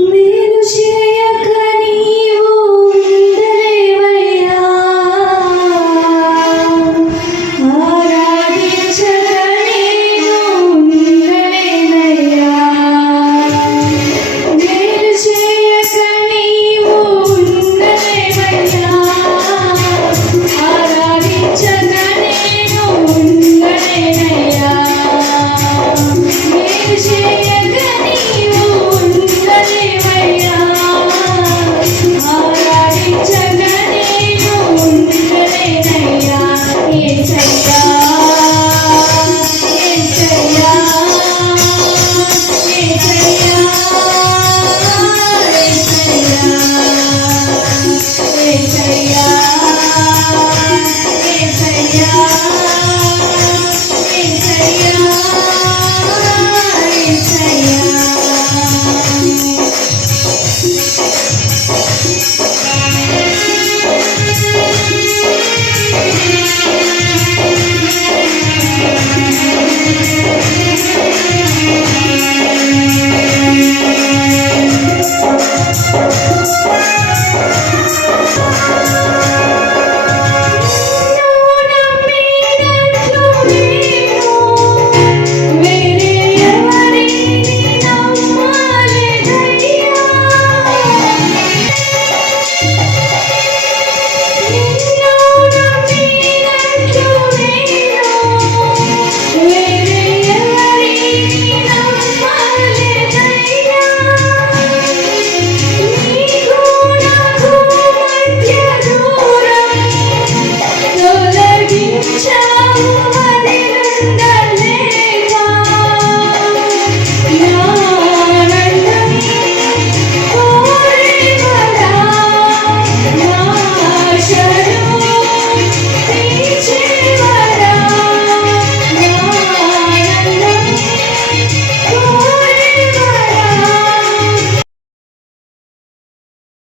Milhos de